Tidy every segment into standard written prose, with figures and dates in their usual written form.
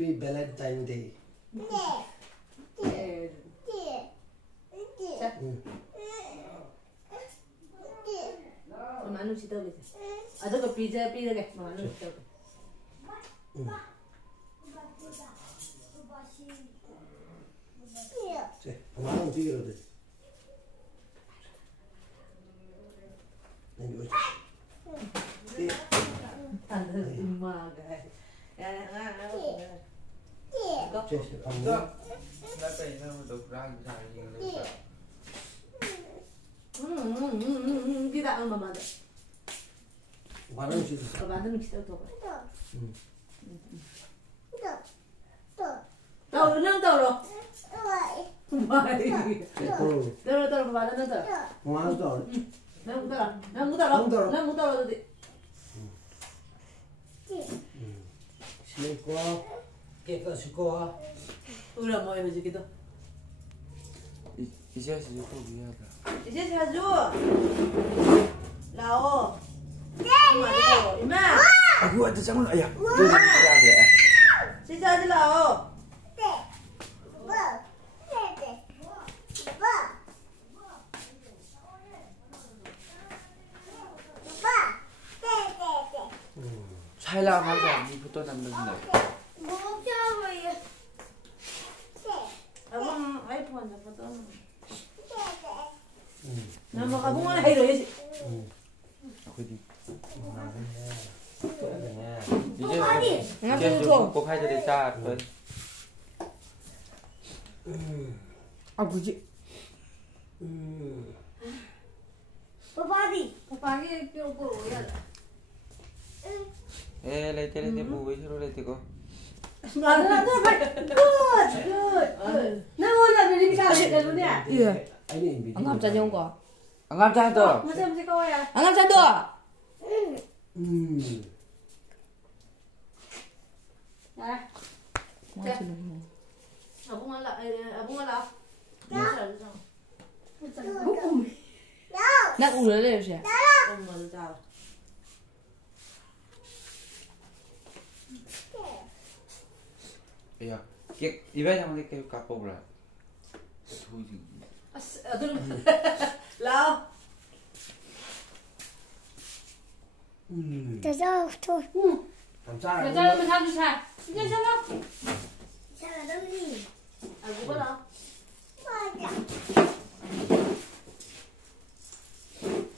Happy Valentine Day. Mama nuci tao gitu. Ada ke pizza ke? Mama nuci tao. Cek, kemarin tiga loh deh. Ini Tanda rumah guys. cek, kamu. Kenapa ini untuk ragu cari Kita mama ada. Mana sih itu? Mama ada nuci tao tuh. Tahu loh. Baik. Tahu mama ada tahu. Mana tahu? Nang tahu tadi. Siko, kita siko. Udah mau ini gitu. 이제 시작도 미안하다. 이제 자주. 라오. 이마. 아이고, 안돼 잠깐만. 야, 또 해야 돼. 진짜 하지 라오. 차이라 하자. 니부터 남는다. Abang iPhone dapat tu. Nama abang mana hero ya sih? Aku di. Ngapain 이제 tu? 꼭 해야 돼. 자, Aku je. Papa ni kau ya. 레이테 뭐 왜 저러 레이테고. Good. Nang ulah beli kali dulu ni. Iya. Ini Anggap saja kok. 안감 자도. Macam si kau ya. Anggap saja. Ya. Abang ala. Hukum. Nak udah deh sih. Umur dah. 야, 이번에 한번 이렇게 깎아보라. 도저히. Aduh. Lao. Đó thôi. 감사합니다. Kita macam tu sah. Kita sana. Sao đâu đi? Aku pun.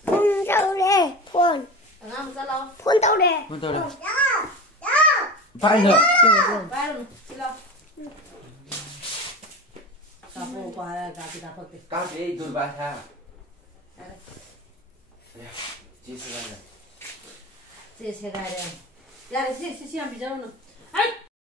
Phun đâu đây? Phun. Angam salah. Phun đâu đây? 혼자래. Đó. 빨리 넣어. Baru. Sila. Kamu bahaya kaki dapat ke? 까지 돌바사. 야, 지수가네. Sih sekarang. Ya, sih yang bicara nu.